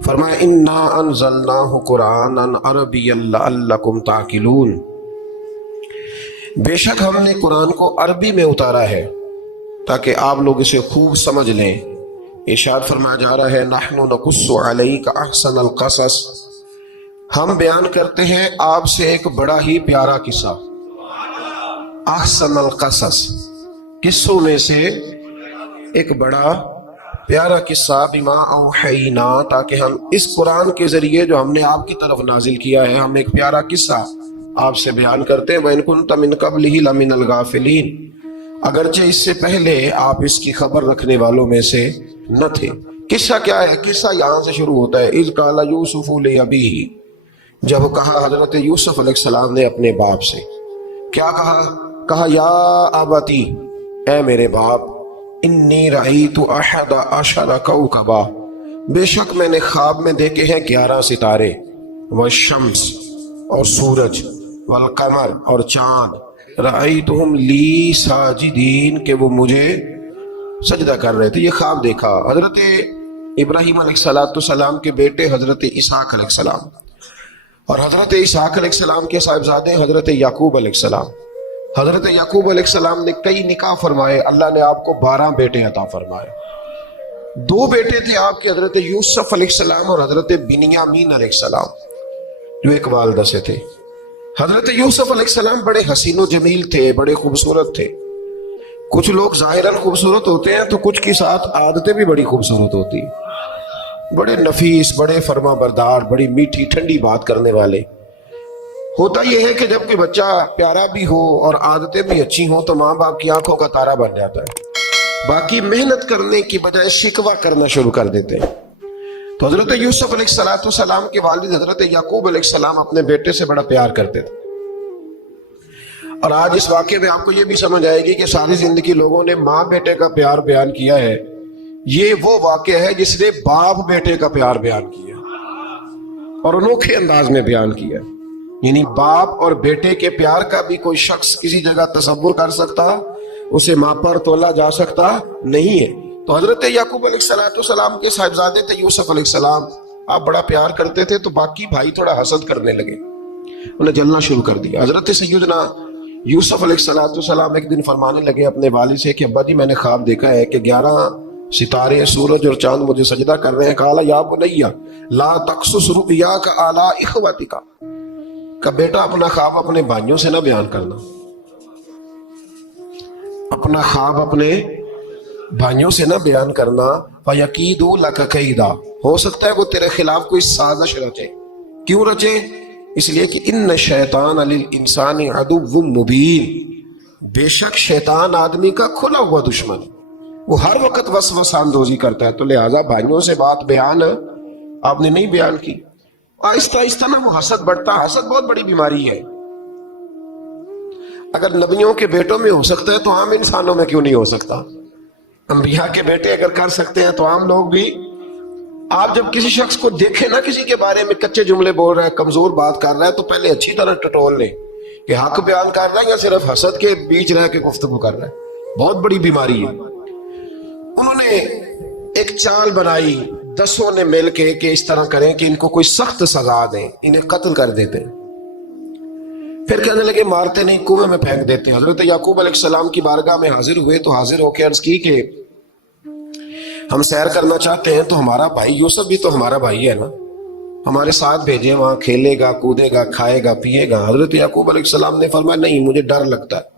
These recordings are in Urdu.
فرمایا انا انزلناہ قرآنا عربیا لعلکم تعقلون، بے شک ہم نے قرآن کو عربی میں اتارا ہے تاکہ آپ لوگ اسے خوب سمجھ لیں۔ ارشاد فرمایا جا رہا ہے نحن نقص علیک احسن القصص، ہم بیان کرتے ہیں آپ سے ایک بڑا ہی پیارا قصہ۔ احسن القصص، قصوں میں سے ایک بڑا پیارا قصہ، بما اوحینا، تاکہ ہم اس قرآن کے ذریعے جو ہم نے آپ کی طرف نازل کیا ہے، ہم ایک پیارا قصہ آپ سے بیان کرتے ہیں۔ وَإِن كُنتَ مِن قَبْلِهِ لَمِنَ الْغَافِلِينَ، اگرچہ اس سے پہلے آپ اس کی خبر رکھنے والوں میں سے نہ تھے۔ قصہ کیا ہے؟ قصہ یہاں سے شروع ہوتا ہے، اِذْ قَالَ يُوسُفُ لِأَبِيهِ، جب کہا حضرت یوسف علیہ السلام نے اپنے باپ سے، کیا کہا یا ابتی، اے میرے باپ، انی رأیت احد عشر کوکبا، بے شک میں نے خواب میں دیکھے ہیں 11 ستارے، والشمس، اور سورج، والقمر، اور چاند، رأیتہم لی ساجدین، کہ وہ مجھے سجدہ کر رہے تھے۔ یہ خواب دیکھا حضرت ابراہیم علیہ السلام کے بیٹے حضرت اسحاق علیہ السلام، اور حضرت اسحاق علیہ السلام کے صاحبزادے حضرت یعقوب علیہ السلام۔ حضرت یعقوب علیہ السلام نے کئی نکاح فرمائے، اللہ نے آپ کو 12 بیٹے عطا فرمائے۔ 2 بیٹے تھے آپ کے، حضرت یوسف علیہ السلام اور حضرت بنیامین علیہ السلام، جو ایک والدہ سے تھے۔ حضرت یوسف علیہ السلام بڑے حسین و جمیل تھے، بڑے خوبصورت تھے۔ کچھ لوگ ظاہراً خوبصورت ہوتے ہیں تو کچھ کی ساتھ عادتیں بھی بڑی خوبصورت ہوتی ہیں، بڑے نفیس، بڑے فرما بردار، بڑی میٹھی ٹھنڈی بات کرنے والے۔ ہوتا یہ ہے کہ جب کوئی بچہ پیارا بھی ہو اور عادتیں بھی اچھی ہوں تو ماں باپ کی آنکھوں کا تارا بن جاتا ہے، باقی محنت کرنے کی بجائے شکوہ کرنا شروع کر دیتے ہیں۔ تو حضرت یوسف علیہ السلام کے والد حضرت یعقوب علیہ السلام اپنے بیٹے سے بڑا پیار کرتے تھے۔ اور آج اس واقعے میں آپ کو یہ بھی سمجھ آئے گی کہ ساری زندگی لوگوں نے ماں بیٹے کا پیار بیان کیا ہے، یہ وہ واقعہ ہے جس نے باپ بیٹے کا پیار بیان کیا اور انوکھے انداز میں بیان کیا۔ یعنی باپ اور بیٹے کے پیار کا بھی کوئی شخص کسی جگہ تصور کر سکتا، اسے ماپا اور تولا جا سکتا نہیں ہے۔ تو حضرت یعقوب علیہ السلام کے صاحبزادے تھے یوسف علیہ السلام، آپ بڑا پیار کرتے تھے تو باقی بھائی تھوڑا حسد کرنے لگے، انہیں جلنا شروع کر دیا۔ حضرت سیدنا یوسف علیہ السلام ایک دن فرمانے لگے اپنے والد سے کہ ابا جی میں نے خواب دیکھا ہے کہ 11 ستارے، سورج اور چاند مجھے سجدہ کر رہے ہیں۔ قال یا بنی لا تقصص رؤیاک علی اخوتک، کہ بیٹا اپنا خواب اپنے بھائیوں سے نہ بیان کرنا، اپنا خواب اپنے بھائیوں سے نہ بیان کرنا، فَيَكِيدُوا لَكَ كَيْدًا، ہو سکتا ہے وہ تیرے خلاف کوئی سازش رچے۔ کیوں رچے؟ اس لیے کہ ان الشیطان للانسان عدو مبین، بے شک شیطان آدمی کا کھلا ہوا دشمن، وہ ہر وقت وسوسہ اندوزی کرتا ہے۔ تو لہٰذا بھائیوں سے بات بیان آپ نے نہیں بیان کی۔ آہستہ آہستہ نا وہ حسد بڑھتا، حسد بہت بڑی بیماری ہے۔ اگر نبیوں کے بیٹوں میں ہو سکتا ہے تو عام انسانوں میں کیوں نہیں ہو سکتا؟ انبیاء کے بیٹے اگر کر سکتے ہیں تو عام لوگ بھی۔ آپ جب کسی شخص کو دیکھیں نا کسی کے بارے میں کچے جملے بول رہا ہے، کمزور بات کر رہا ہے، تو پہلے اچھی طرح ٹٹول لیں کہ حق بیان کر رہا ہے یا صرف حسد کے بیچ رہ کے گفتگو کر رہا ہے۔ بہت بڑی بیماری ہے۔ انہوں نے ایک چال بنائی 10 نے مل کے کہ اس طرح کریں کہ ان کو کوئی سخت سزا دیں، انہیں قتل کر دیتے ہیں۔ پھر کہنے لگے مارتے نہیں، کنویں میں پھینک دیتے۔ حضرت یعقوب علیہ السلام کی بارگاہ میں حاضر ہوئے تو حاضر ہو کے عرض کی کہ ہم سیر کرنا چاہتے ہیں تو ہمارا بھائی یوسف بھی تو ہمارا بھائی ہے نا، ہمارے ساتھ بھیجیں، وہاں کھیلے گا، کودے گا، کھائے گا، پیے گا۔ حضرت یعقوب علیہ السلام نے فرمایا نہیں، مجھے ڈر لگتا ہے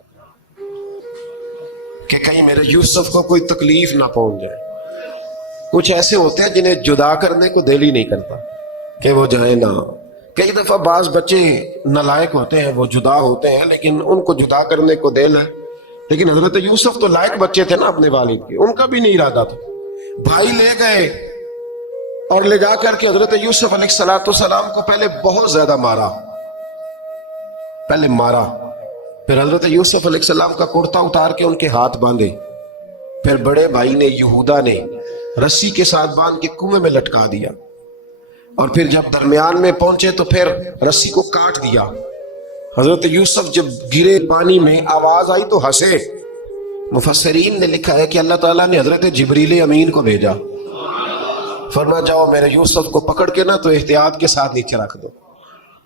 کہ کہیں میرے یوسف کو کوئی تکلیف نہ پہنچ جائے۔ کچھ ایسے ہوتے ہیں جنہیں جدا کرنے کو دل ہی نہیں کرتا کہ وہ جائے نہ۔ کئی دفعہ بعض بچے نالائق ہوتے ہیں، وہ جدا ہوتے ہیں لیکن ان کو جدا کرنے کو دل ہے، لیکن حضرت یوسف تو لائق بچے تھے نا اپنے والد کے، ان کا بھی نہیں ارادہ تھا۔ بھائی لے گئے اور لے جا کر کے حضرت یوسف علیہ السلام کو پہلے بہت زیادہ مارا، پھر حضرت یوسف علیہ السلام کا کرتا اتار کے ان کے ہاتھ باندھے، پھر بڑے بھائی نے یہودا نے رسی کے ساتھ باندھ کے کنویں میں لٹکا دیا، اور پھر جب درمیان میں پہنچے تو پھر رسی کو کاٹ دیا۔ حضرت یوسف جب گرے پانی میں آواز آئی تو ہنسے، مفسرین نے لکھا ہے کہ اللہ تعالیٰ نے حضرت جبریل امین کو بھیجا، فرمایا جاؤ میرے یوسف کو پکڑ کے نا تو احتیاط کے ساتھ نیچے رکھ دو۔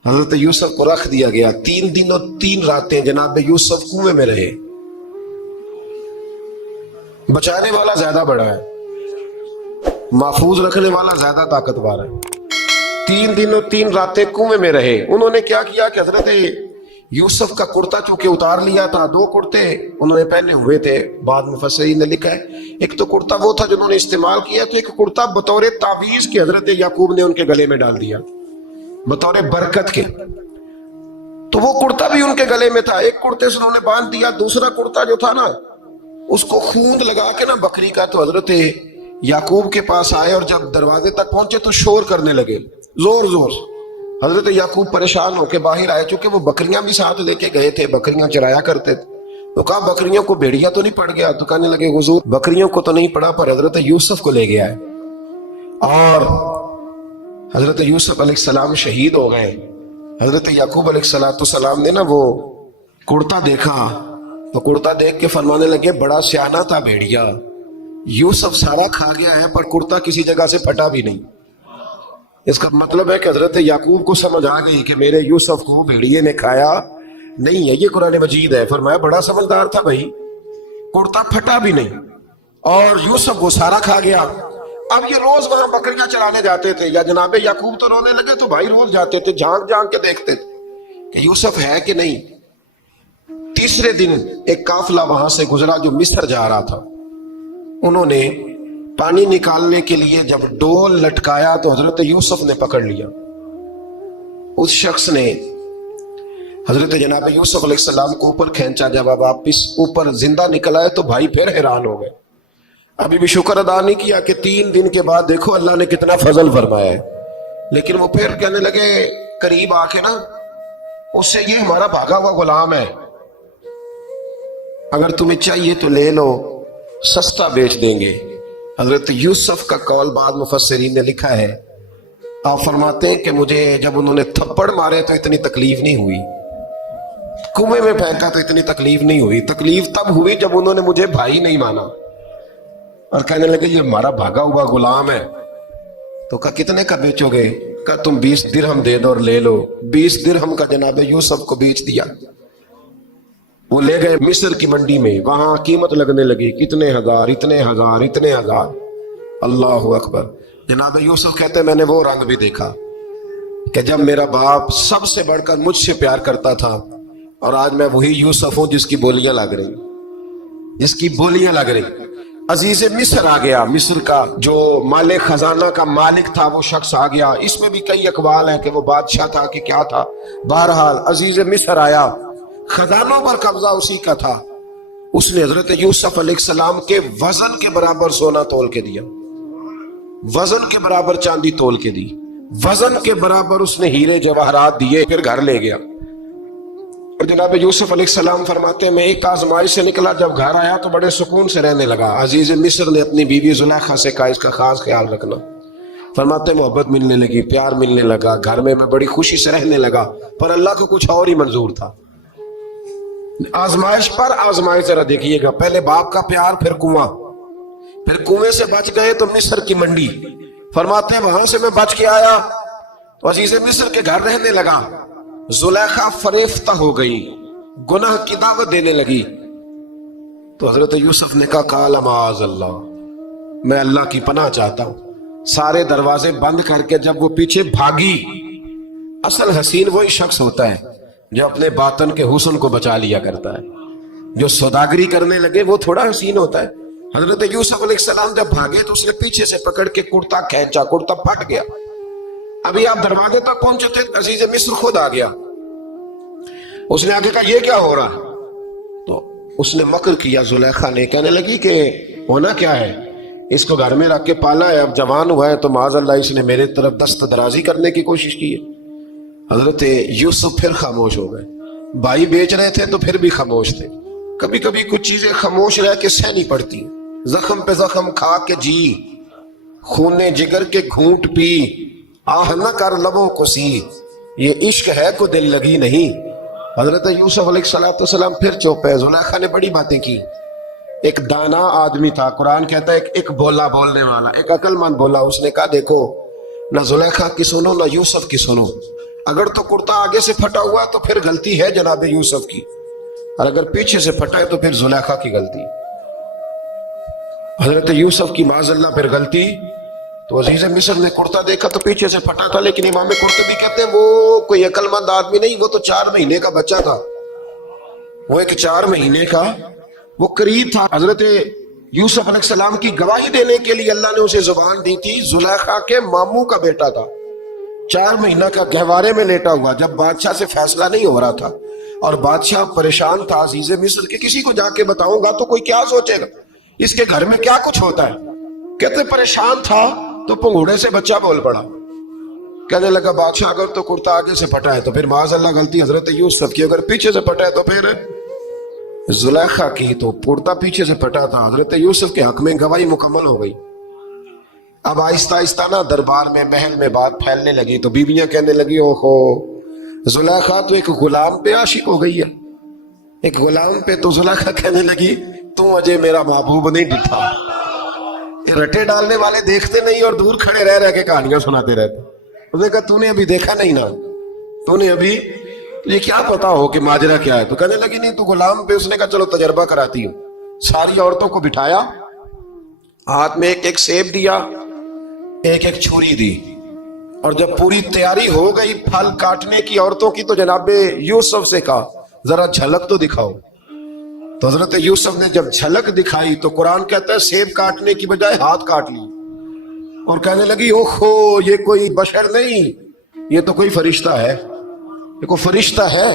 حضرت یوسف کو رکھ دیا گیا۔ 3 دن اور 3 راتیں جناب یوسف کنویں میں رہے۔ بچانے والا زیادہ بڑا ہے، محفوظ رکھنے والا زیادہ طاقتور ہے۔ 3 دن اور 3 راتیں کنویں میں رہے۔ انہوں نے کیا کیا کہ حضرت یوسف کا کرتا چونکہ اتار لیا تھا، 2 کرتے انہوں نے پہنے ہوئے تھے، بعد مفسرین نے لکھا ہے ایک تو کرتا وہ تھا جنہوں نے استعمال کیا، تو ایک کرتا بطور تعویذ کے حضرت یعقوب نے ان کے گلے میں ڈال دیا بطور برکت کے، تو وہ کرتا بھی ان کے گلے میں تھا۔ ایک کرتے سے انہوں نے باندھ دیا، دوسرا کرتا جو تھا نا اس کو خوند لگا کے نا بکری کا، تو حضرت یعقوب کے پاس آئے اور جب دروازے تک پہنچے تو شور کرنے لگے زور زور۔ حضرت یعقوب پریشان ہو کے باہر آئے، چونکہ وہ بکریاں بھی ساتھ لے کے گئے تھے، بکریاں چرایا کرتے تھے، تو کہا بکریوں کو بھیڑیا تو نہیں پڑ گیا؟ تو کہنے لگے حضور بکریوں کو تو نہیں پڑا، پر حضرت یوسف کو لے گیا ہے۔ اور حضرت یوسف علیہ السلام شہید ہو گئے۔ حضرت یعقوب علیہ السلام نے نا وہ کرتا دیکھا تو کرتا دیکھ کے فرمانے لگے بڑا سیانہ تھا بھیڑیا، یوسف سارا کھا گیا ہے پر کرتا کسی جگہ سے پھٹا بھی نہیں۔ اس کا مطلب ہے کہ حضرت یعقوب کو سمجھ آ گئی کہ میرے یوسف کو بھیڑیے نے کھایا نہیں ہے۔ یہ قرآن مجید ہے۔ فرمایا بڑا سمجھدار تھا بھائی، کرتا پھٹا بھی نہیں اور یوسف کو سارا کھا گیا۔ اب یہ روز وہاں بکریاں چرانے جاتے تھے، یا جناب یعقوب تو رونے لگے تو بھائی روز جاتے تھے، جھانک جھانک کے دیکھتے تھے کہ یوسف ہے کہ نہیں۔ تیسرے دن ایک قافلہ وہاں سے گزرا جو مصر جا رہا تھا، انہوں نے پانی نکالنے کے لیے جب ڈول لٹکایا تو حضرت یوسف نے پکڑ لیا۔ اس شخص نے حضرت جناب یوسف علیہ السلام کو اوپر کھینچا، جب اب واپس اوپر زندہ نکل آئے تو بھائی پھر حیران ہو گئے، ابھی بھی شکر ادا نہیں کیا کہ 3 دن کے بعد دیکھو اللہ نے کتنا فضل فرمایا ہے۔ لیکن وہ پھر کہنے لگے قریب آ کے نا اس سے یہ ہمارا بھاگا ہوا غلام ہے، اگر تمہیں چاہیے تو لے لو، سستا بیچ دیں گے۔ حضرت یوسف کا قول بعد مفسرین نے لکھا ہے، آپ فرماتے ہیں کہ مجھے جب انہوں نے تھپڑ مارے تو اتنی تکلیف نہیں ہوئی، کنویں میں پھینکا تو اتنی تکلیف نہیں ہوئی، تکلیف تب ہوئی جب انہوں نے مجھے بھائی نہیں مانا اور کہنے لگے یہ ہمارا بھاگا ہوا غلام ہے۔ تو کہا کتنے کا بیچو گے؟ کہا تم 20 درہم دے دو اور لے لو۔ 20 درہم کا جناب یوسف کو بیچ دیا۔ وہ لے گئے مصر کی منڈی میں، وہاں قیمت لگنے لگی، کتنے ہزار، اتنے ہزار، اتنے ہزار۔ اللہ اکبر۔ جناب یوسف کہتے ہیں میں نے وہ رنگ بھی دیکھا کہ جب میرا باپ سب سے بڑھ کر مجھ سے پیار کرتا تھا اور آج میں وہی یوسف ہوں جس کی بولیاں لگ رہی، جس کی بولیاں لگ رہی۔ عزیز مصر آ گیا، مصر کا جو مال خزانہ کا مالک تھا وہ شخص آ گیا۔ اس میں بھی کئی اقوال ہیں کہ وہ بادشاہ تھا کہ کیا تھا، بہرحال عزیز مصر آیا، خزانوں پر قبضہ اسی کا تھا۔ اس نے حضرت یوسف علیہ السلام کے وزن کے برابر سونا تول کے دیا، وزن کے برابر چاندی تول کے دی، وزن کے برابر اس نے ہیرے جواہرات دیے، پھر گھر لے گیا۔ اور جناب یوسف علیہ السلام فرماتے ہیں میں ایک آزمائش سے نکلا، جب گھر آیا تو بڑے سکون سے رہنے لگا۔ عزیز مصر نے اپنی بیوی زلیخا سے کہا اس کا خاص خیال رکھنا۔ فرماتے ہیں محبت ملنے لگی، پیار ملنے لگا، گھر میں بڑی خوشی سے رہنے لگا، پر اللہ کو کچھ اور ہی منظور تھا۔ آزمائش پر آزمائش ذرا دیکھیے گا، پہلے باپ کا پیار، پھر کنواں، پھر کنویں سے بچ گئے تو مصر کی منڈی۔ فرماتے ہیں وہاں سے میں بچ کے آیا تو عزیز مصر کے گھر رہنے لگا۔ زلیخا فریفتہ ہو گئی، گناہ کی دعوت دینے لگی، تو حضرت یوسف نے کہا قال معاذ اللہ، میں اللہ کی پناہ چاہتا ہوں۔ سارے دروازے بند کر کے جب وہ پیچھے بھاگی، اصل حسین وہی شخص ہوتا ہے جو اپنے باطن کے حسن کو بچا لیا کرتا ہے۔ جو سوداگری کرنے لگے وہ تھوڑا حسین ہوتا ہے۔ حضرت یوسف علیہ السلام جب بھاگے تو اس نے پیچھے سے پکڑ کے کرتا کھینچا، کرتا پھٹ گیا۔ ابھی آپ دروازے تک پہنچے تھے، عزیز مصر خود آ گیا۔ اس نے آگے کہا یہ کیا ہو رہا؟ تو اس نے مکر کیا زلیخا نے، کہنے لگی کہ ہونا کیا ہے، اس کو گھر میں رکھ کے پالا ہے، اب جوان ہوا ہے تو معاذ اللہ اس نے میرے طرف دست درازی کرنے کی کوشش کی ہے۔ حضرت یوسف پھر خاموش ہو گئے۔ بھائی بیچ رہے تھے تو پھر بھی خاموش تھے۔ کبھی کبھی کچھ چیزیں خاموش رہ کے سہنی پڑتی، زخم پہ زخم کھا کے جی، خون جگر کے گھونٹ پی، آہ نہ کر لبوں کو سی، یہ عشق ہے کو دل لگی نہیں۔ حضرت یوسف علیہ السلام پھر چپ ہے۔ زلیخا نے بڑی باتیں کی، ایک دانا آدمی تھا، قرآن کہتا ہے ایک بولا بولنے والا، ایک عقل مند بولا. اس نے کہا دیکھو نہ زلیخا کی سنو نہ یوسف کی سنو. اگر تو کرتا آگے سے پھٹا ہوا تو پھر غلطی ہے جناب یوسف کی، اور اگر پیچھے سے پھٹا ہے تو پھر زلیخا کی غلطی. حضرت یوسف کی معاذ اللہ پھر غلطی. تو عزیز مصر نے کرتا دیکھا تو پیچھے سے پھٹا تھا، لیکن امام قرطبی کہتے ہیں وہ کوئی عقل مند آدمی نہیں، وہ تو 4 مہینے کا بچہ تھا. وہ ایک 4 مہینے کا وہ قریب تھا. حضرت یوسف علیہ السلام کی گواہی دینے کے لیے اللہ نے اسے زبان دی تھی. زلیخا کے ماموں کا بیٹا تھا، 4 مہینہ کا گہوارے میں لیٹا ہوا، جب بادشاہ سے فیصلہ نہیں ہو رہا تھا اور بادشاہ پریشان تھا عزیز مصر کہ کسی کو جا کے بتاؤں گا تو کوئی کیا سوچے گا، اس کے گھر میں کیا کچھ ہوتا ہے. کہتے پریشان تھا تو پنگوڑے سے بچہ بول پڑا. کہنے لگا بادشاہ اگر تو کرتا آگے سے پھٹا ہے تو پھر معاذ اللہ غلطی حضرت یوسف کی، اگر پیچھے سے پھٹا ہے تو پھر زلیخا کی. تو کرتا پیچھے سے پھٹا تھا، حضرت یوسف کے حق میں گواہی مکمل ہو گئی. اب آہستہ آہستہ نا دربار میں محل میں بات پھیلنے لگی تو بیویاں کہنے لگی اوہو زلیخا تو ایک غلام پہ عاشق ہو گئی ہے، ایک غلام پہ. تو زلیخا کہنے لگی تم اجے میرا محبوب نہیں ڈٹھا. یہ رٹے ڈالنے والے دیکھتے نہیں اور دور کھڑے رہ کے کہانیاں سناتے رہتے. اس نے کہا تو نے ابھی دیکھا نہیں نا، تو نے ابھی تجھے کیا پتا ہو کہ ماجرا کیا ہے. تو کہنے لگی نہیں تو غلام پہ. اس نے کہا چلو تجربہ کراتی ہوں. ساری عورتوں کو بٹھایا، ہاتھ میں ایک ایک سیب دیا، ایک ایک چھری دی، اور جب پوری تیاری ہو گئی پھل کاٹنے کی عورتوں کی تو جناب یوسف سے کہا ذرا جھلک تو دکھاؤ. تو حضرت یوسف نے جب جھلک دکھائی تو قرآن کہتا ہے سیب کاٹنے کی بجائے ہاتھ کاٹ لی اور کہنے لگی اوہو یہ کوئی بشر نہیں، یہ تو کوئی فرشتہ ہے، یہ کوئی فرشتہ ہے،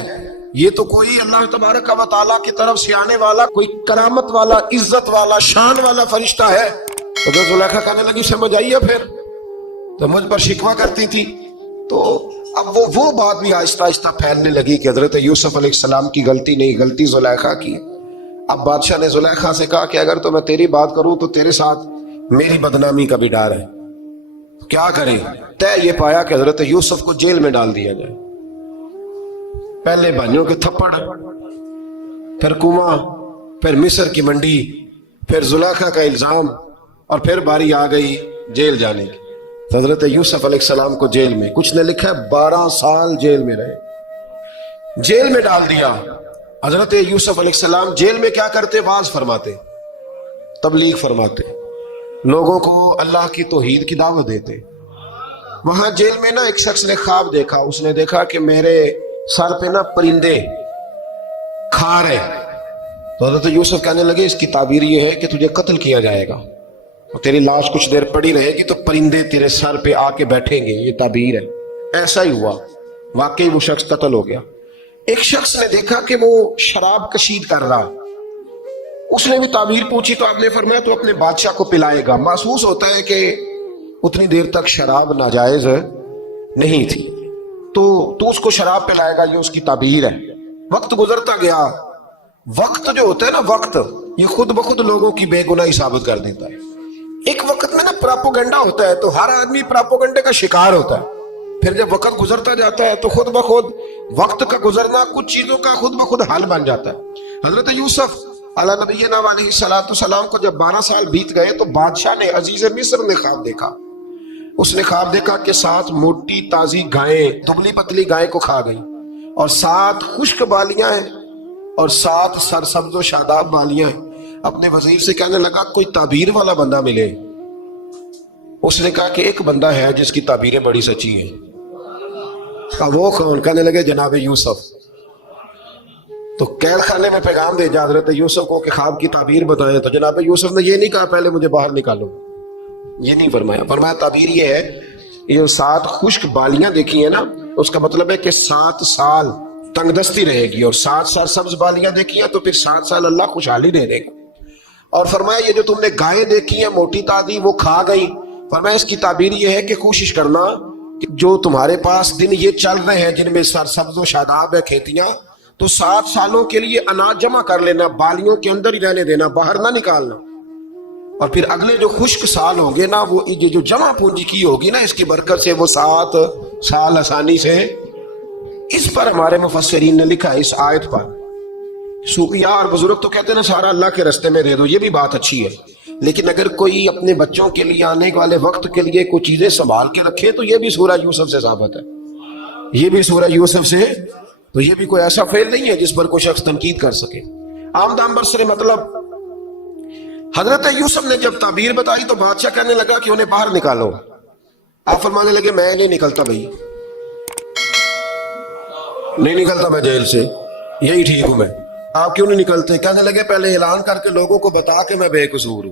یہ تو کوئی اللہ تبارک و تعالیٰ کی طرف سے آنے والا کوئی کرامت والا عزت والا شان والا فرشتہ ہے. تو زلیخا کہنے لگی سمجھ آئیے پھر تو مجھ پر شکوہ کرتی تھی. تو اب وہ بات بھی آہستہ آہستہ پھیلنے لگی کہ حضرت یوسف علیہ السلام کی غلطی نہیں، غلطی زلیخا کی. اب بادشاہ نے زلیخا سے کہا کہ اگر تو میں تیری بات کروں تو تیرے ساتھ میری بدنامی کا بھی ڈر ہے، کیا کریں. طے یہ پایا کہ حضرت یوسف کو جیل میں ڈال دیا جائے. پہلے بھائیوں کے تھپڑ، پھر کنواں، پھر مصر کی منڈی، پھر زلیخا کا الزام، اور پھر باری آ گئی جیل جانے کی. حضرت یوسف علیہ السلام کو جیل میں، کچھ نے لکھا ہے 12 سال جیل میں رہے، جیل میں ڈال دیا. حضرت یوسف علیہ السلام جیل میں کیا کرتے؟ واعظ فرماتے، تبلیغ فرماتے، لوگوں کو اللہ کی توحید کی دعوت دیتے. وہاں جیل میں نا ایک شخص نے خواب دیکھا. اس نے دیکھا کہ میرے سر پہ نا پرندے کھا رہے. تو حضرت یوسف کہنے لگے اس کی تعبیر یہ ہے کہ تجھے قتل کیا جائے گا اور تیری لاش کچھ دیر پڑی رہے گی تو پرندے تیرے سر پہ آ کے بیٹھیں گے، یہ تعبیر ہے. ایسا ہی ہوا، واقعی وہ شخص قتل ہو گیا. ایک شخص نے دیکھا کہ وہ شراب کشید کر رہا، اس نے بھی تعبیر پوچھی تو آپ نے فرمایا تو اپنے بادشاہ کو پلائے گا. محسوس ہوتا ہے کہ اتنی دیر تک شراب ناجائز نہیں تھی، تو اس کو شراب پلائے گا، یہ اس کی تعبیر ہے. وقت گزرتا گیا. وقت جو ہوتا ہے نا، وقت یہ خود بخود لوگوں کی بے گناہی ثابت کر دیتا ہے. ایک وقت میں نا پراپوگنڈا ہوتا ہے تو ہر آدمی پراپوگنڈے کا شکار ہوتا ہے. پھر جب وقت گزرتا جاتا ہے تو خود بخود وقت کا گزرنا کچھ چیزوں کا خود بخود حل بن جاتا ہے. حضرت یوسف علیہ نبینا علیہ السلام کو جب 12 سال بیت گئے تو بادشاہ نے، عزیز مصر نے خواب دیکھا. اس نے خواب دیکھا کہ 7 موٹی تازی گائیں دبلی پتلی گائیں کو کھا گئی، اور 7 خشک بالیاں ہیں اور 7 سرسبز و شاداب بالیاں ہیں. اپنے وزیر سے کہنے لگا کوئی تعبیر والا بندہ ملے. اس نے کہا کہ ایک بندہ ہے جس کی تعبیریں بڑی سچی ہیں. وہ کون؟ کہنے لگے جناب یوسف. تو قید خانے میں پیغام بھیجا حضرت یوسف کو کہ خواب کی تعبیر بتائیں. تو جناب یوسف نے یہ نہیں کہا پہلے مجھے باہر نکالو، یہ نہیں فرمایا. فرمایا تعبیر یہ ہے، یہ 7 خشک بالیاں دیکھی ہیں نا، اس کا مطلب ہے کہ 7 سال تنگ دستی رہے گی، اور 7 سال سبز بالیاں دیکھی ہیں تو پھر 7 سال اللہ خوشحالی دے دے گا. اور فرمایا یہ جو تم نے گائیں دیکھی ہیں موٹی تازی وہ کھا گئی. فرمایا اس کی تعبیر یہ ہے کہ کوشش کرنا کہ جو تمہارے پاس دن یہ چل رہے ہیں جن میں سرسبز و شاداب ہے کھیتیاں، تو 7 سالوں کے لیے اناج جمع کر لینا، بالیوں کے اندر ہی رہنے دینا، باہر نہ نکالنا. اور پھر اگلے جو خشک سال ہوں گے نا، وہ جو جمع پونجی کی ہوگی نا اس کی برکت سے وہ 7 سال آسانی سے. اس پر ہمارے مفسرین نے لکھا ہے، اس آیت پر یار بزرگ تو کہتے ہیں نا سارا اللہ کے راستے میں دے دو، یہ بھی بات اچھی ہے، لیکن اگر کوئی اپنے بچوں کے لیے آنے والے وقت کے لیے کوئی چیزیں سنبھال کے رکھے تو یہ بھی سورہ یوسف سے ثابت ہے، یہ بھی سورہ یوسف سے، تو یہ بھی کوئی ایسا فعل نہیں ہے جس پر کوئی شخص تنقید کر سکے۔ آمدام برسر مطلب حضرت یوسف نے جب تعبیر بتائی تو بادشاہ کہنے لگا کہ انہیں باہر نکالو۔ آپ فرمانے لگے میں نہیں نکلتا بھائی، نہیں نکلتا میں جیل سے، یہی ٹھیک ہوں میں۔ آپ کیوں نہیں نکلتے؟ کہنے لگے پہلے اعلان کر کے لوگوں کو بتا کہ میں بے قصور ہوں،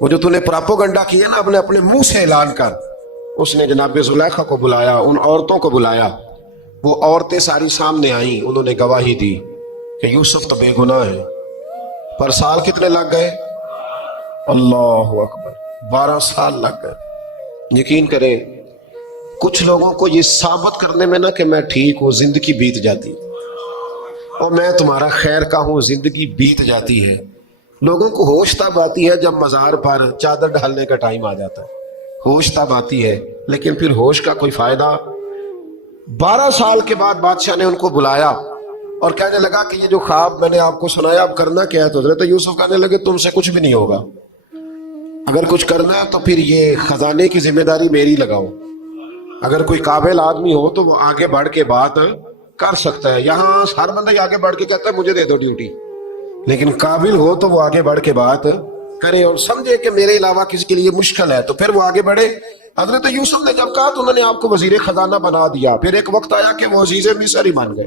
وہ جو تو نے پراپوگنڈا کیا نا اپنے منہ سے اعلان کر۔ اس نے جناب زلیخا کو بلایا، ان عورتوں کو بلایا، وہ عورتیں ساری سامنے آئیں، انہوں نے گواہی دی کہ یوسف تو بے گناہ ہے۔ پر سال کتنے لگ گئے؟ اللہ اکبر، 12 سال لگ گئے۔ یقین کریں کچھ لوگوں کو یہ ثابت کرنے میں نا کہ میں ٹھیک ہوں زندگی بیت جاتی، اور میں تمہارا خیر کا ہوں زندگی بیت جاتی ہے۔ لوگوں کو ہوش تب آتی ہے جب مزار پر چادر ڈالنے کا ٹائم آ جاتا ہے، ہوش تب آتی ہے، لیکن پھر ہوش کا کوئی فائدہ۔ 12 سال کے بعد بادشاہ نے ان کو بلایا اور کہنے لگا کہ یہ جو خواب میں نے آپ کو سنایا اب کرنا کیا ہے؟ تو حضرت یوسف کہنے لگے تم سے کچھ بھی نہیں ہوگا، اگر کچھ کرنا ہے تو پھر یہ خزانے کی ذمہ داری میری لگاؤ۔ اگر کوئی قابل آدمی ہو تو وہ آگے بڑھ کے بات کر سکتا ہے، یہاں ہر بندہ ہی آگے بڑھ کے کہتا ہے مجھے دے دو ڈیوٹی، لیکن قابل ہو تو وہ آگے بڑھ کے بات کرے اور سمجھے کہ میرے علاوہ کسی کے لیے مشکل ہے تو پھر وہ آگے بڑھے۔ حضرت یوسف نے جب کہا تو انہوں نے آپ کو وزیر خزانہ بنا دیا۔ پھر ایک وقت آیا کہ وہ عزیز مصر ہی بن گئے،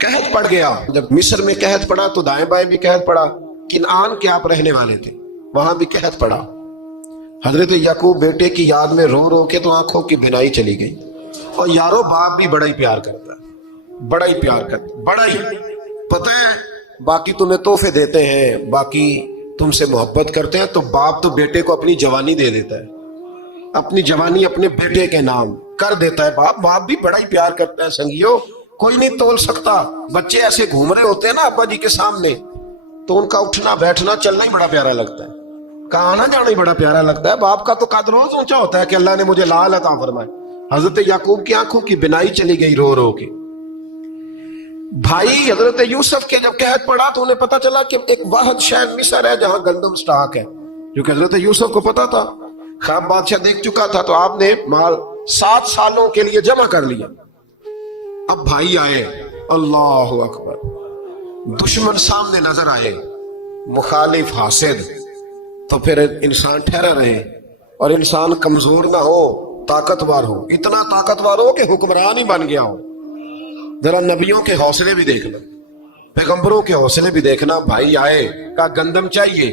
قحط پڑ گیا۔ جب مصر میں قحط پڑا تو دائیں بائیں بھی قحط پڑا، کنعان کے آپ رہنے والے تھے، وہاں بھی قحط پڑا۔ حضرت یعقوب بیٹے کی یاد میں رو رو کے تو آنکھوں کی بینائی چلی گئی۔ اور یارو باپ بھی بڑا ہی پیار کرتا ہے، بڑا ہی پیار کرتا ہے، بڑا ہی، پتہ ہے باقی تمہیں تحفے دیتے ہیں، باقی تم سے محبت کرتے ہیں، تو باپ تو بیٹے کو اپنی جوانی دے دیتا ہے، اپنی جوانی اپنے بیٹے کے نام کر دیتا ہے۔ باپ بھی بڑا ہی پیار کرتا ہے سنگیو، کوئی نہیں تول سکتا۔ بچے ایسے گھوم رہے ہوتے ہیں نا ابا جی کے سامنے تو ان کا اٹھنا بیٹھنا چلنا ہی بڑا پیارا لگتا ہے، کہاں آنا جانا ہی بڑا پیارا لگتا ہے۔ باپ کا تو قد روز اونچا ہوتا ہے کہ اللہ نے مجھے لال عطا فرمائے۔ حضرت یعقوب کی آنکھوں کی بینائی چلی گئی رو رو کے۔ بھائی حضرت یوسف کے جب قحط پڑا تو انہیں پتا چلا کہ ایک واحد شہر مصر ہے جہاں گندم سٹاک ہے، جو کہ حضرت یوسف کو پتا تھا، خواب بادشاہ دیکھ چکا تھا، تو آپ نے مال 7 سالوں کے لیے جمع کر لیا۔ اب بھائی آئے، اللہ اکبر، دشمن سامنے نظر آئے، مخالف حاسد، تو پھر انسان ٹھہرا رہے اور انسان کمزور نہ ہو، طاقتور ہو، اتنا طاقتور ہو کہ حکمران ہی بن گیا ہو۔ ذرا نبیوں کے حوصلے بھی دیکھنا، پیغمبروں کے حوصلے بھی دیکھنا۔ بھائی آئے، کہا گندم چاہیے،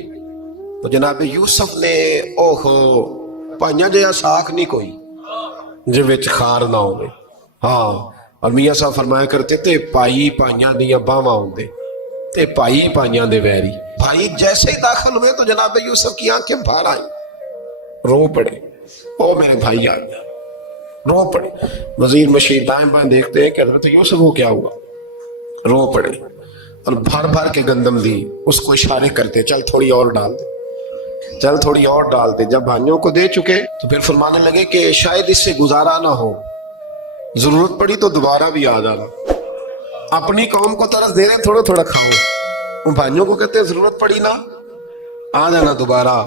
تو جناب یوسف نے اوہو پائیاں جیا ساکھ نہیں کوئی جے وچ خار نہ ہوئے۔ ہاں، اور میاں صاحب فرمایا کرتے تھے پائی پائیاں دیاں باواں ہوندے تے پائی پائیاں دے ویری۔ بھائی جیسے ہی داخل ہوئے تو جناب یوسف کی آنکھیں باہر آئیں، رو پڑے، او میرے بھائی آ گیا، رو پڑے۔ وزیر مشیر دائیں بائیں دیکھتے ہیں کہ حضرت یوسف کو کیا ہوا، رو پڑے اور بھر بھر کے گندم دی، اس کو اشارے کرتے چل تھوڑی اور ڈال دے، چل تھوڑی اور ڈال دے۔ جب بھائیوں کو دے چکے تو پھر فرمانے لگے کہ شاید اس سے گزارا نہ ہو، ضرورت پڑی تو دوبارہ بھی آ جانا۔ اپنی قوم کو طرف دے رہے تھوڑا تھوڑا کھاؤ، ان بھائیوں کو کہتے ہیں ضرورت پڑی نا آ جانا دوبارہ۔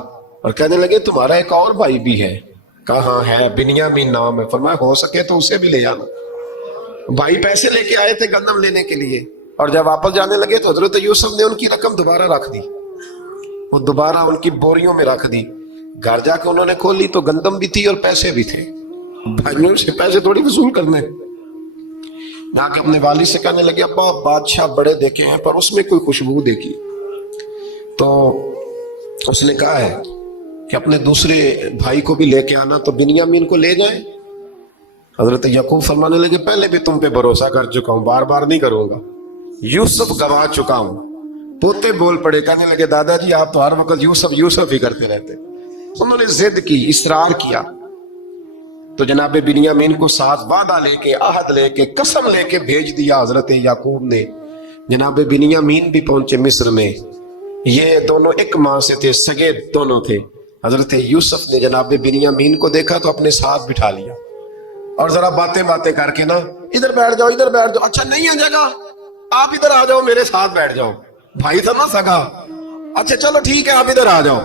اور کہنے لگے تمہارا ایک اور بھائی بھی ہے، کہاں ہے؟ بنیامین نام ہے۔ فرمایا ہو سکے تو اسے بھی لے آنا۔ بھائی پیسے لے کے آئے تھے گندم لینے کے لیے، اور جب واپس جانے لگے تو حضرت یوسف نے ان کی رقم دوبارہ رکھ دی، وہ دوبارہ ان کی بوریوں میں رکھ دی۔ گھر جا کے انہوں نے کھولی تو گندم بھی تھی اور پیسے بھی تھے۔ بھائیوں سے پیسے تھوڑی وصول کرنے، جا کے اپنے والد سے کہنے لگے ابا بادشاہ بڑے دیکھے ہیں پر اس میں کوئی خوشبو دیکھی، تو اس نے کہا ہے کہ اپنے دوسرے بھائی کو بھی لے کے آنا، تو بنیامین کو لے جائیں۔ حضرت یعقوب فرمانے لگے پہلے بھی تم پہ بھروسہ کر چکا ہوں، بار بار نہیں کروں گا، یوسف گوا چکا ہوں۔ پوتے بول پڑے، کہنے لگے دادا جی آپ تو ہر وقت یوسف یوسف ہی کرتے رہتے۔ انہوں نے ضد کی، اصرار کیا، تو جناب بنیامین کو ساتھ وعدہ لے کے، عہد لے کے، قسم لے کے بھیج دیا حضرت یعقوب نے۔ جناب بنیامین بھی پہنچے مصر میں، یہ دونوں ایک ماں سے تھے، سگے دونوں تھے۔ حضرت یوسف نے جناب بنیامین کو دیکھا تو اپنے ساتھ بٹھا لیا، اور ذرا باتیں کر کے نا ادھر بیٹھ جاؤ ادھر بیٹھ جاؤ، اچھا نہیں ہے جگہ، آپ ادھر آ جاؤ میرے ساتھ بیٹھ جاؤ. بھائی تھا نا سگا, اچھا چلو ٹھیک ہے آپ ادھر آ جاؤ.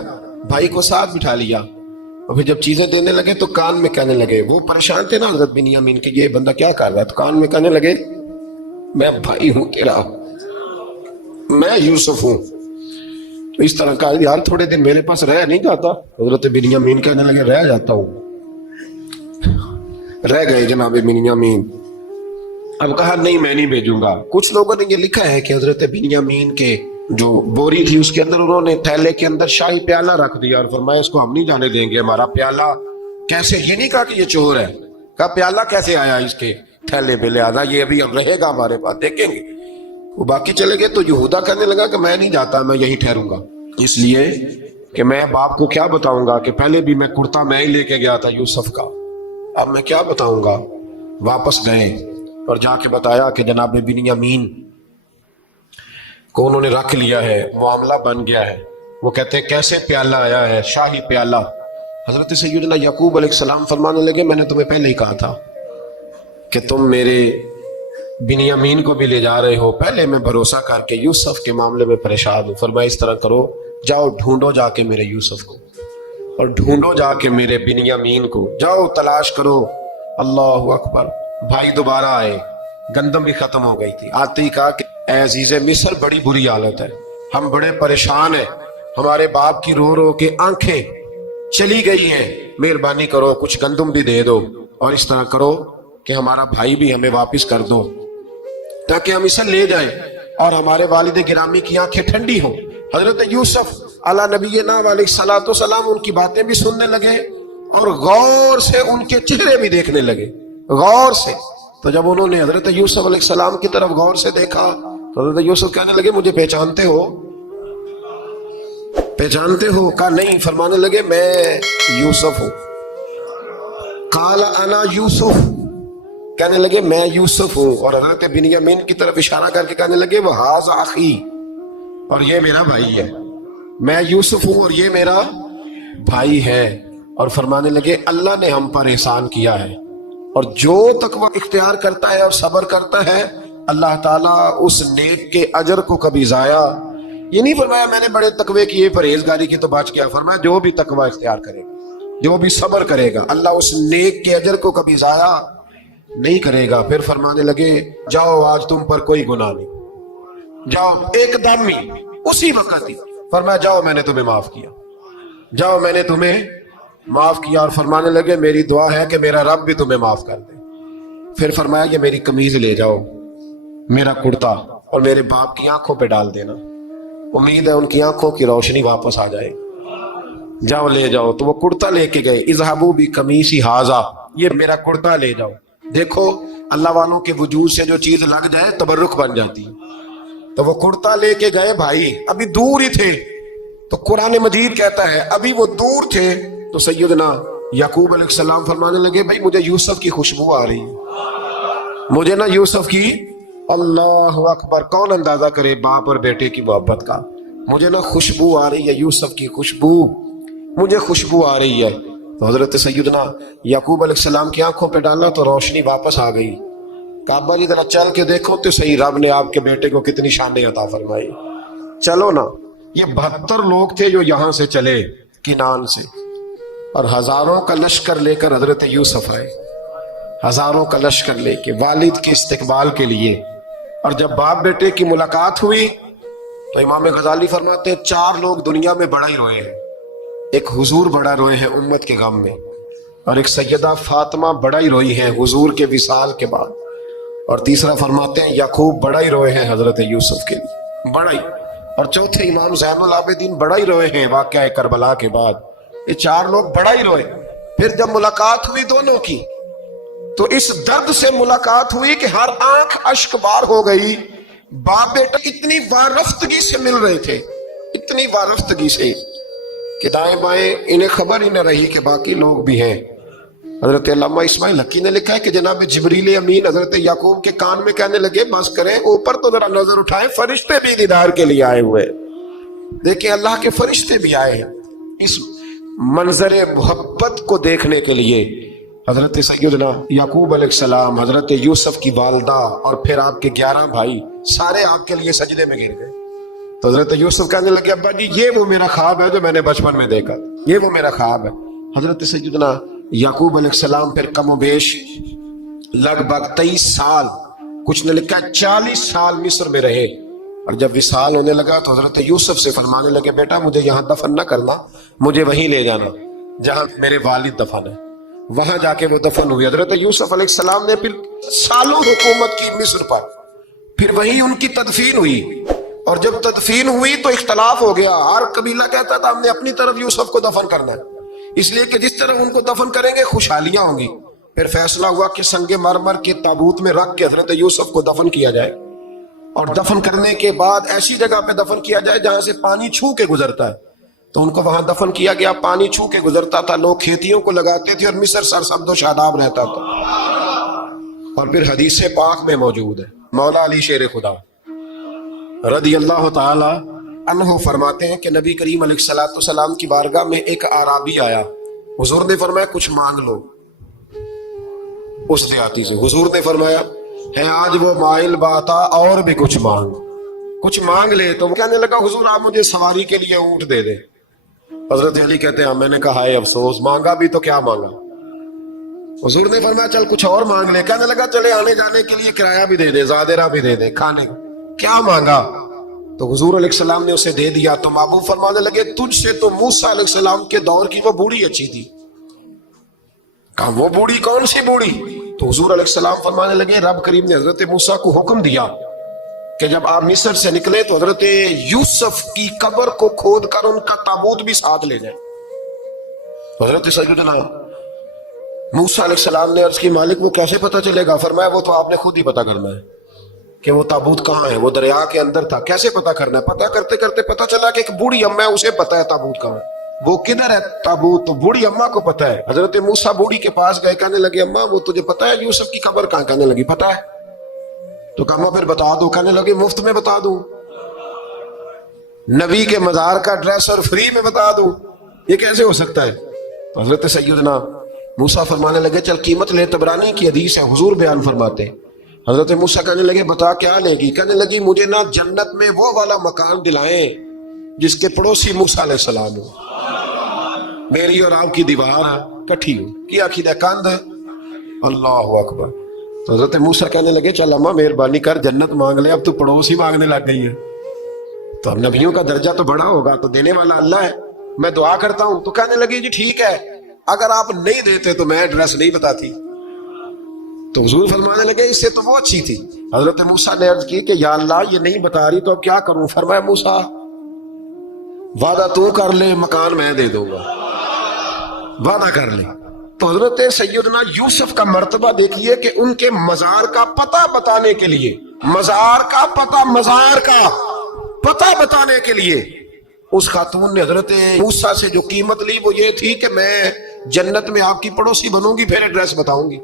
بھائی کو ساتھ بٹھا لیا, اور پھر جب چیزیں دینے لگے تو کان میں کہنے لگے, وہ پریشان تھے نا حضرت بنیامین کہ یہ بندہ کیا کر رہا ہے, تو کان میں کہنے لگے میں بھائی ہوں تیرا, میں یوسف ہوں. تو اس طرح کہا یار تھوڑے دن میرے پاس رہ نہیں جاتا. حضرت بنیامین کہنے لگے رہ جاتا ہوں. رہ گئے جناب بنیامین. اب کہا نہیں میں نہیں بھیجوں گا. کچھ لوگوں نے یہ لکھا ہے کہ حضرت بنیامین کے جو بوری تھی اس کے اندر انہوں نے تھیلے کے اندر شاہی پیالہ رکھ دیا اور فرمایا اس کو ہم نہیں جانے دیں گے, ہمارا پیالہ کیسے, یہ نہیں کہا کہ یہ چور ہے, کہا پیالہ کیسے آیا اس کے تھیلے پہ, لہذا یہ ابھی اب رہے گا ہمارے پاس, دیکھیں گے. وہ باقی چلے گئے تو یہودا کہنے لگا کہ میں نہیں جاتا, میں یہی ٹھہروں گا, اس لیے کہ میں باپ کو کیا بتاؤں گا کہ پہلے بھی میں کرتا میں ہی لے کے گیا تھا یوسف کا, اب میں کیا بتاؤں گا. واپس گئے اور جا کے بتایا کہ جناب بنیامین کو انہوں نے رکھ لیا ہے, معاملہ بن گیا ہے. وہ کہتے ہیں کیسے پیالہ آیا ہے, شاہی پیالہ. حضرت سیدنا یعقوب علیہ السلام فرمانے لگے میں نے تمہیں پہلے ہی کہا تھا کہ تم میرے بنیامین کو بھی لے جا رہے ہو, پہلے میں بھروسہ کر کے یوسف کے معاملے میں پریشان ہوں. فرمایا اس طرح کرو, جاؤ ڈھونڈو جا کے میرے یوسف کو, اور ڈھونڈو جا کے میرے بنیامین کو, جاؤ تلاش کرو. اللہ اکبر. بھائی دوبارہ آئے, گندم بھی ختم ہو گئی تھی. آتے ہی کہا کہ اے عزیز مصر بڑی بری حالت ہے, ہم بڑے پریشان ہیں, ہمارے باپ کی رو رو کے آنکھیں چلی گئی ہیں, مہربانی کرو کچھ گندم بھی دے دو, اور اس طرح کرو کہ ہمارا بھائی بھی ہمیں واپس کر دو تاکہ ہم اسے لے جائیں اور ہمارے والد گرامی کی آنکھیں ٹھنڈی ہوں. حضرت یوسف علی نبینا علیہ الصلوۃ والسلام ان کی باتیں بھی سننے لگے اور غور سے ان کے چہرے بھی دیکھنے لگے, غور سے. تو جب انہوں نے حضرت یوسف علیہ السلام کی طرف غور سے دیکھا تو حضرت یوسف کہنے لگے مجھے پہچانتے ہو, پہچانتے ہو؟ کہا نہیں. فرمانے لگے میں یوسف ہوں. قال انا یوسف, کہنے لگے میں یوسف ہوں, اور حضرت بنیامین کی طرف اشارہ کر کے کہنے لگے وہذا اخی, اور یہ میرا بھائی ہے. میں یوسف ہوں اور یہ میرا بھائی ہے. اور فرمانے لگے اللہ نے ہم پر احسان کیا ہے, اور جو تقوی اختیار کرتا ہے اور صبر کرتا ہے اللہ تعالیٰ اس نیک کے اجر کو کبھی ضائع, یہ نہیں فرمایا میں نے بڑے تقوی کیے پرہیزگاری کی تو بچ گیا. فرمایا جو بھی تقوی اختیار کرے گا, جو بھی صبر کرے گا, اللہ اس نیک کے اجر کو کبھی ضائع نہیں کرے گا. پھر فرمانے لگے جاؤ آج تم پر کوئی گناہ نہیں, جاؤ. ایک دم ہی اسی وقت ہی فرمایا جاؤ میں نے تمہیں معاف کیا, جاؤ میں نے تمہیں معاف کیا. اور فرمانے لگے میری دعا ہے کہ میرا رب بھی تمہیں معاف کر دے. پھر فرمایا کہ میری قمیض لے جاؤ, میرا کرتا, اور میرے باپ کی آنکھوں پہ ڈال دینا, امید ہے ان کی آنکھوں کی روشنی واپس آ جائے. جاؤ لے جاؤ. تو وہ کرتا لے کے گئے. اذهبوا بقمیصی ھذا, یہ میرا کرتا لے جاؤ. دیکھو اللہ والوں کے وجود سے جو چیز لگ جائے تبرک بن جاتی. تو وہ کرتا لے کے گئے. بھائی ابھی دور ہی تھے, تو قرآن مجید کہتا ہے ابھی وہ دور تھے تو سیدنا یعقوب علیہ السلام فرمانے لگے بھائی مجھے یوسف کی خوشبو آ رہی ہے, مجھے نا یوسف کی. اللہ اکبر. کون اندازہ کرے باپ اور بیٹے کی محبت کا. مجھے نا خوشبو آ رہی ہے, یوسف کی خوشبو, مجھے خوشبو آ رہی ہے. تو حضرت سیدنا یعقوب علیہ السلام کی آنکھوں پہ ڈالا تو روشنی واپس آ گئی. کعبہ جی ذرا چل کے دیکھو تو صحیح رب نے آپ کے بیٹے کو کتنی شانیں عطا فرمائی. چلو نا. یہ 72 لوگ تھے جو یہاں سے چلے کنان سے, اور ہزاروں کا لشکر لے کر حضرت یوسف آئے, ہزاروں کا لشکر لے کے والد کے استقبال کے لیے. اور جب باپ بیٹے کی ملاقات ہوئی تو امام غزالی فرماتے ہیں 4 لوگ دنیا میں بڑا ہی روئے ہیں. ایک حضور بڑا روئے ہیں امت کے غم میں, اور ایک سیدہ فاطمہ بڑا ہی روئی ہیں حضور کے وصال کے بعد, اور تیسرا فرماتے ہیں یعقوب بڑا ہی روئے ہیں حضرت یوسف کے لیے, بڑا ہی. اور چوتھے امام زین العابدین بڑا ہی روئے ہیں واقعہ کربلا کے بعد. یہ 4 لوگ بڑا ہی روئے. پھر جب ملاقات ہوئی دونوں کی تو اس درد سے ملاقات ہوئی کہ ہر آنکھ اشک بار ہو گئی. باپ بیٹا اتنی وارفتگی سے مل رہے تھے, اتنی وارفتگی سے کہ دائیں بائیں انہیں خبر ہی نہ رہی کہ باقی لوگ بھی ہیں. حضرت علامہ اسماعیل حقی نے لکھا ہے کہ جناب جبریل امین حضرت یعقوب کے کان میں کہنے لگے بس کریں, اوپر تو ذرا نظر اٹھائیں, فرشتے بھی دیدار کے لیے آئے ہوئے. دیکھیں اللہ کے فرشتے بھی آئے ہیں اس منظر محبت کو دیکھنے کے لیے. حضرت سیدنا یعقوب علیہ السلام، حضرت یوسف کی والدہ اور پھر آپ کے 11 بھائی سارے آپ کے لیے سجدے میں گر گئے. تو حضرت یوسف کہنے لگے ابا جی یہ وہ میرا خواب ہے جو میں نے بچپن میں دیکھا، یہ وہ میرا خواب ہے. حضرت سیدنا یعقوب علیہ السلام پھر کم و بیش لگ بھگ 23 سال، کچھ نے لکھا 40 سال مصر میں رہے. اور جب وصال ہونے لگا تو حضرت یوسف سے فرمانے لگے بیٹا مجھے یہاں دفن نہ کرنا، مجھے وہیں لے جانا جہاں میرے والد دفن ہے. وہاں جا کے وہ دفن ہوئی. حضرت یوسف علیہ السلام نے پھر سالوں حکومت کی مصر پر، پھر وہیں ان کی تدفین ہوئی. اور جب تدفین ہوئی تو اختلاف ہو گیا، ہر قبیلہ کہتا تھا ہم نے اپنی طرف یوسف کو دفن کرنا ہے، اس لیے کہ جس طرح ان کو دفن کریں گے خوشحالیاں ہوں گی. پھر فیصلہ ہوا کہ سنگ مرمر کے تابوت میں رکھ کے حضرت یوسف کو دفن کیا جائے، اور دفن کرنے کے بعد ایسی جگہ پہ دفن کیا جائے جہاں سے پانی چھو کے گزرتا ہے. تو ان کو وہاں دفن کیا گیا، پانی چھو کے گزرتا تھا، لوگ کھیتیوں کو لگاتے تھے اور مصر سرسبز و شاداب رہتا تھا. اور پھر حدیث پاک میں موجود ہے، مولا علی شیر خدا رضی اللہ تعالی عنہ فرماتے ہیں کہ نبی کریم علیہ السلام کی بارگاہ میں ایک اعرابی آیا. حضور نے فرمایا کچھ مانگ لو. اس دیہاتی سے حضور نے فرمایا ہے آج وہ مائل باتا اور بھی کچھ مانگ لے. تو وہ کہنے لگا حضور آپ مجھے سواری کے لیے اونٹ دے دے. حضرت علی کہتے ہیں میں نے کہا ہے افسوس، مانگا بھی تو کیا مانگا. حضور نے فرمایا چل کچھ اور مانگ لے. کہنے لگا چلے آنے جانے کے لیے کرایہ بھی دے دے، زادرہ بھی دے دے، کھانے کا. کیا مانگا؟ تو حضور علیہ السلام نے اسے دے دیا. تو محبوب فرمانے لگے تجھ سے تو موسیٰ علیہ السلام کے دور کی وہ بوڑھی اچھی تھی. کہا وہ بوڑھی کون سی بوڑھی؟ تو حضور علیہ السلام فرمانے لگے رب کریم نے حضرت موسیٰ کو حکم دیا کہ جب آپ مصر سے نکلے تو حضرت یوسف کی قبر کو کھود کر ان کا تابوت بھی ساتھ لے جائیں. حضرت سیدنا موسیٰ علیہ السلام نے عرض کی مالک وہ کیسے پتہ چلے گا؟ فرمایا وہ تو آپ نے خود ہی پتہ کرنا ہے کہ وہ تابوت کہاں ہے. وہ دریا کے اندر تھا. کیسے پتہ کرنا ہے؟ پتہ کرتے کرتے پتہ چلا کہ ایک بوڑھی اماں ہے، اسے پتہ ہے تابوت کہاں ہے. وہ کدھر ہے تابوت؟ تو بوڑھی اماں کو پتہ ہے. حضرت موسیٰ بوڑھی کے پاس گئے، کہنے لگے اماں وہ تجھے پتہ ہے یوسف کی قبر کہاں؟ کہنے لگی پتہ ہے. تو کہا پھر بتا دو. کہنے لگے مفت میں بتا دوں، نبی کے مزار کا ایڈریس اور فری میں بتا دوں، یہ کیسے ہو سکتا ہے؟ تو حضرت سیدنا موسیٰ فرمانے لگے چل قیمت لے. طبرانی کی حدیث ہے، حضور بیان فرماتے ہیں حضرت موسیٰ کہنے لگے بتا کیا لے گی؟ کہنے لگی مجھے نہ جنت میں وہ والا مکان دلائیں جس کے پڑوسی موسیٰ علیہ السلام ہو، میری اور آپ کی دیوار کٹھی ہو، کیا عقیدہ کاند ہے. اللہ اکبر. تو حضرت موسیٰ کہنے لگے چل اماں مہربانی کر جنت مانگ لے، اب تو پڑوس ہی مانگنے لگ گئی ہے. تو اب نبیوں کا درجہ تو بڑا ہوگا، تو دینے والا اللہ ہے، میں دعا کرتا ہوں. تو کہنے لگی جی ٹھیک ہے، اگر آپ نہیں دیتے تو میں ایڈریس نہیں بتاتی. تو حضور فرمانے لگے اس سے تو وہ اچھی تھی. حضرت موسیٰ نے عرض کی کہ یا اللہ یہ نہیں بتا رہی تو اب کیا کروں؟ فرمایا موسیٰ وعدہ تو کر لے، مکان میں دے دوں گا، وعدہ کر لے. تو حضرت سیدنا یوسف کا مرتبہ دیکھیے کہ ان کے مزار کا پتہ بتانے کے لیے، مزار کا پتہ بتانے کے لیے اس خاتون نے حضرت موسیٰ سے جو قیمت لی وہ یہ تھی کہ میں جنت میں آپ کی پڑوسی بنوں گی، پھر ایڈریس بتاؤں گی.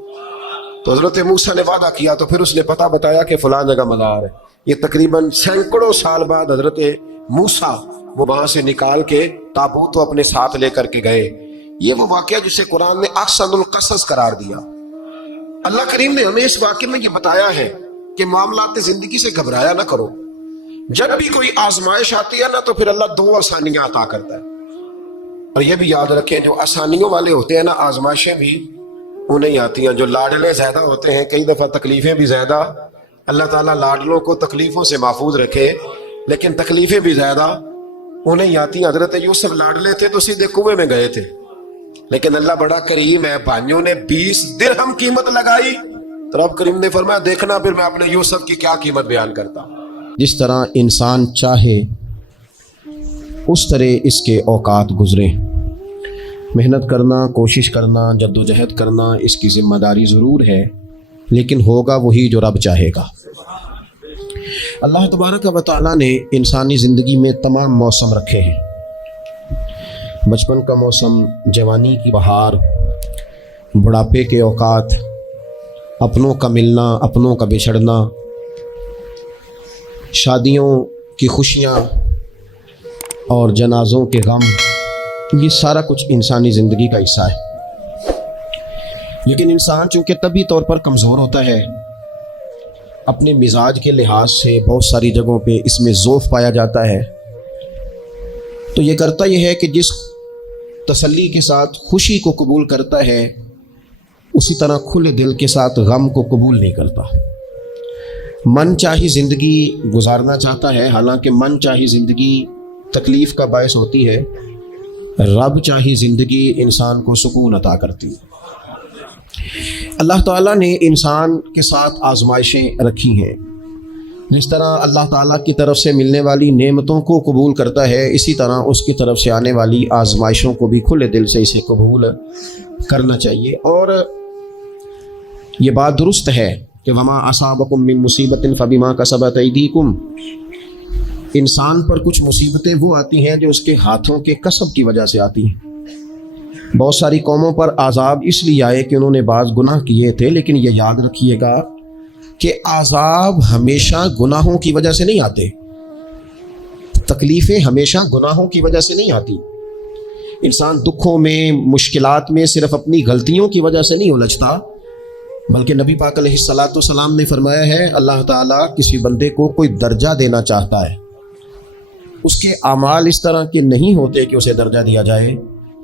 تو حضرت موسیٰ نے وعدہ کیا تو پھر اس نے پتہ بتایا کہ فلاں جگہ مزار ہے. یہ تقریباً سینکڑوں سال بعد حضرت موسیٰ وہ وہاں سے نکال کے تابوت کو اپنے ساتھ لے کر کے گئے. یہ وہ واقعہ جسے قرآن نے احسن القصص قرار دیا. اللہ کریم نے ہمیں اس واقعے میں یہ بتایا ہے کہ معاملات زندگی سے گھبرایا نہ کرو. جب بھی کوئی آزمائش آتی ہے نا تو پھر اللہ 2 آسانیاں عطا کرتا ہے. اور یہ بھی یاد رکھیں جو آسانیوں والے ہوتے ہیں نا آزمائشیں بھی انہیں آتی ہیں. جو لاڈلے زیادہ ہوتے ہیں کئی دفعہ تکلیفیں بھی زیادہ. اللہ تعالیٰ لاڈلوں کو تکلیفوں سے محفوظ رکھے، لیکن تکلیفیں بھی زیادہ انہیں آتی ہیں. حضرت یوسف لاڈلے تھے تو سیدھے کنویں میں گئے تھے، لیکن اللہ بڑا کریم ہے، بھائیوں نے 20 درہم قیمت لگائی تو رب کریم نے فرمایا دیکھنا پھر میں اپنے یوسف کی کیا قیمت بیان کرتا ہوں. جس طرح انسان چاہے اس طرح اس کے اوقات گزرے. محنت کرنا، کوشش کرنا، جدوجہد کرنا اس کی ذمہ داری ضرور ہے، لیکن ہوگا وہی جو رب چاہے گا. اللہ تبارک و تعالیٰ نے انسانی زندگی میں تمام موسم رکھے ہیں. بچپن کا موسم، جوانی کی بہار، بڑھاپے کے اوقات، اپنوں کا ملنا، اپنوں کا بچھڑنا، شادیوں کی خوشیاں اور جنازوں کے غم، یہ سارا کچھ انسانی زندگی کا حصہ ہے. لیکن انسان چونکہ طبی طور پر کمزور ہوتا ہے، اپنے مزاج کے لحاظ سے بہت ساری جگہوں پہ اس میں ضعف پایا جاتا ہے، تو یہ کرتا یہ ہے کہ جس تسلی کے ساتھ خوشی کو قبول کرتا ہے، اسی طرح کھلے دل کے ساتھ غم کو قبول نہیں کرتا۔ من چاہی زندگی گزارنا چاہتا ہے، حالانکہ من چاہی زندگی تکلیف کا باعث ہوتی ہے، رب چاہی زندگی انسان کو سکون عطا کرتی ہے۔ اللہ تعالیٰ نے انسان کے ساتھ آزمائشیں رکھی ہیں، جس طرح اللہ تعالیٰ کی طرف سے ملنے والی نعمتوں کو قبول کرتا ہے، اسی طرح اس کی طرف سے آنے والی آزمائشوں کو بھی کھلے دل سے اسے قبول کرنا چاہیے۔ اور یہ بات درست ہے کہ وما اصابکم من مصیبت فبما کسبت ایدیکم، انسان پر کچھ مصیبتیں وہ آتی ہیں جو اس کے ہاتھوں کے کسب کی وجہ سے آتی ہیں۔ بہت ساری قوموں پر عذاب اس لیے آئے کہ انہوں نے بعض گناہ کیے تھے، لیکن یہ یاد رکھیے گا کہ عذاب ہمیشہ گناہوں کی وجہ سے نہیں آتے، تکلیفیں ہمیشہ گناہوں کی وجہ سے نہیں آتی۔ انسان دکھوں میں، مشکلات میں صرف اپنی غلطیوں کی وجہ سے نہیں الجھتا، بلکہ نبی پاک علیہ الصلاۃ والسلام نے فرمایا ہے اللہ تعالیٰ کسی بندے کو کوئی درجہ دینا چاہتا ہے، اس کے اعمال اس طرح کے نہیں ہوتے کہ اسے درجہ دیا جائے،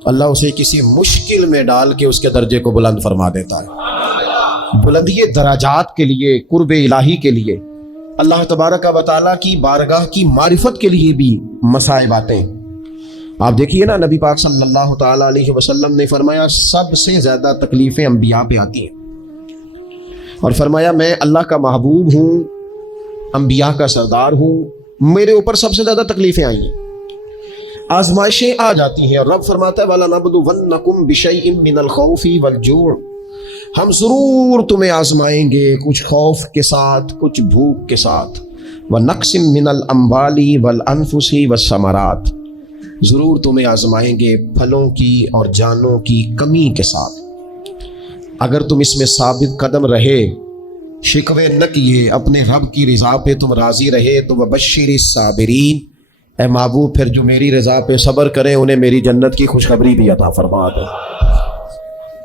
اللہ اسے کسی مشکل میں ڈال کے اس کے درجے کو بلند فرما دیتا ہے۔ بلندی درجات کے لیے، قرب الہی کے لیے، اللہ تبارک و تعالیٰ کی بارگاہ کی معرفت کے لیے بھی مصائب آتے ہیں۔ آپ دیکھیے نا، نبی پاک صلی اللہ تعالیٰ علیہ وسلم نے فرمایا سب سے زیادہ تکلیفیں انبیاء پہ آتی ہیں، اور فرمایا میں اللہ کا محبوب ہوں، انبیاء کا سردار ہوں، میرے اوپر سب سے زیادہ تکلیفیں آئی ہیں، آزمائشیں آ جاتی ہیں۔ اور رب فرماتا ہے وَلَنَبْلُوَنَّكُمْ بِشَيْءٍ مِّنَ الْخَوْفِ وَالْجُوعِ، ہم ضرور تمہیں آزمائیں گے کچھ خوف کے ساتھ، کچھ بھوک کے ساتھ، وَنَقْصٍ مِّنَ الْأَمْوَالِ وَالْأَنفُسِ وَالثَّمَرَاتِ، ضرور تمہیں آزمائیں گے پھلوں کی اور جانوں کی کمی کے ساتھ۔ اگر تم اس میں ثابت قدم رہے، شکوے نہ کیے، اپنے رب کی رضا پہ تم راضی رہے، تو وَبَشِّرِ الصَّابِرِينَ، اے محبوب پھر جو میری رضا پہ صبر کریں انہیں میری جنت کی خوشخبری بھی عطا فرما دو۔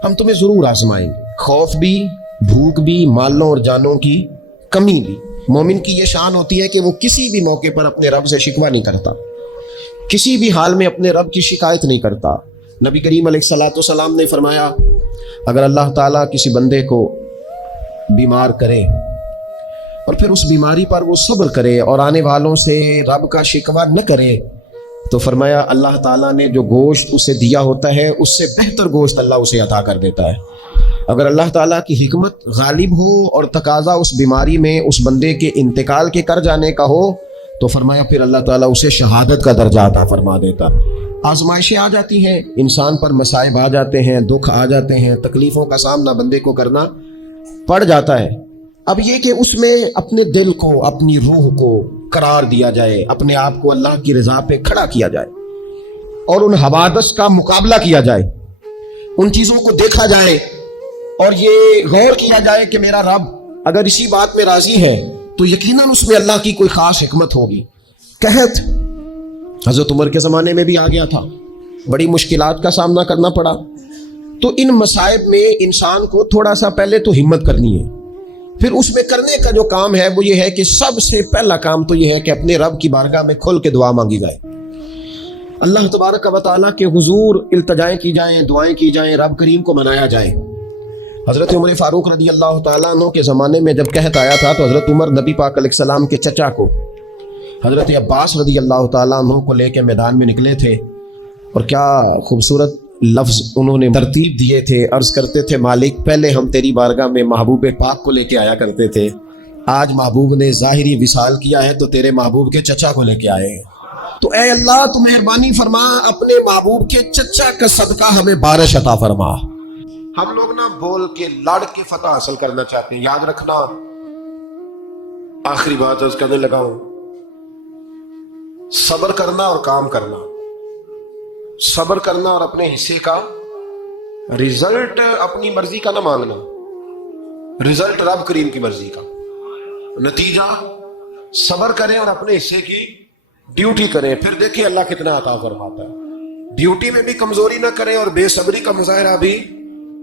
ہم تمہیں ضرور آزمائیں گے، خوف بھی، بھوک بھی، مالوں اور جانوں کی کمی بھی۔ مومن کی یہ شان ہوتی ہے کہ وہ کسی بھی موقع پر اپنے رب سے شکوہ نہیں کرتا، کسی بھی حال میں اپنے رب کی شکایت نہیں کرتا۔ نبی کریم علیہ الصلاۃ والسلام نے فرمایا اگر اللہ تعالیٰ کسی بندے کو بیمار کرے اور پھر اس بیماری پر وہ صبر کرے اور آنے والوں سے رب کا شکوہ نہ کرے، تو فرمایا اللہ تعالیٰ نے جو گوشت اسے دیا ہوتا ہے اس سے بہتر گوشت اللہ اسے عطا کر دیتا ہے۔ اگر اللہ تعالیٰ کی حکمت غالب ہو اور تقاضا اس بیماری میں اس بندے کے انتقال کے کر جانے کا ہو، تو فرمایا پھر اللہ تعالیٰ اسے شہادت کا درجہ عطا فرما دیتا۔ آزمائشیں آ جاتی ہیں، انسان پر مصائب آ جاتے ہیں، دکھ آ جاتے ہیں، تکلیفوں کا سامنا بندے کو کرنا پڑ جاتا ہے۔ اب یہ کہ اس میں اپنے دل کو، اپنی روح کو قرار دیا جائے، اپنے آپ کو اللہ کی رضا پہ کھڑا کیا جائے اور ان حوادث کا مقابلہ کیا جائے، ان چیزوں کو دیکھا جائے اور یہ غور کیا جائے کہ میرا رب اگر اسی بات میں راضی ہے تو یقیناً اس میں اللہ کی کوئی خاص حکمت ہوگی۔ قحط حضرت عمر کے زمانے میں بھی آ گیا تھا، بڑی مشکلات کا سامنا کرنا پڑا۔ تو ان مصائب میں انسان کو تھوڑا سا پہلے تو ہمت کرنی ہے، پھر اس میں کرنے کا جو کام ہے وہ یہ ہے کہ سب سے پہلا کام تو یہ ہے کہ اپنے رب کی بارگاہ میں کھل کے دعا مانگی جائے، اللہ تبارک و تعالیٰ کے حضور التجائیں کی جائیں، دعائیں کی جائیں، رب کریم کو منایا جائے۔ حضرت عمر فاروق رضی اللہ تعالیٰ عنہ کے زمانے میں جب قحط آیا تھا تو حضرت عمر نبی پاک علیہ السلام کے چچا کو حضرت عباس رضی اللہ تعالیٰ عنہ کو لے کے میدان میں نکلے تھے، اور کیا خوبصورت لفظ انہوں نے ترتیب دیے تھے، عرض کرتے تھے مالک پہلے ہم تیری بارگاہ میں محبوب پاک کو لے کے آیا کرتے تھے، آج محبوب نے ظاہری وصال کیا ہے تو تیرے محبوب کے چچا کو لے کے آئے ہیں، تو اے اللہ تو مہربانی فرما اپنے محبوب کے چچا کا صدقہ ہمیں بارش عطا فرما۔ ہم لوگ نا بول کے لڑ کے فتح حاصل کرنا چاہتے ہیں، یاد رکھنا آخری بات عرض کرنے لگا ہوں، صبر کرنا اور کام کرنا، صبر کرنا اور اپنے حصے کا رزلٹ اپنی مرضی کا نہ مانگنا، رزلٹ رب کریم کی مرضی کا، نتیجہ صبر کریں اور اپنے حصے کی ڈیوٹی کریں، پھر دیکھیں اللہ کتنا عطا فرماتا ہے۔ ڈیوٹی میں بھی کمزوری نہ کریں اور بے صبری کا مظاہرہ بھی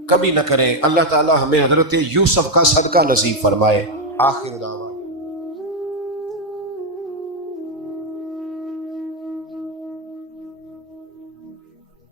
کبھی نہ کریں. اللہ تعالی ہمیں حضرت یوسف کا صدقہ نصیب فرمائے. آخر دعوانا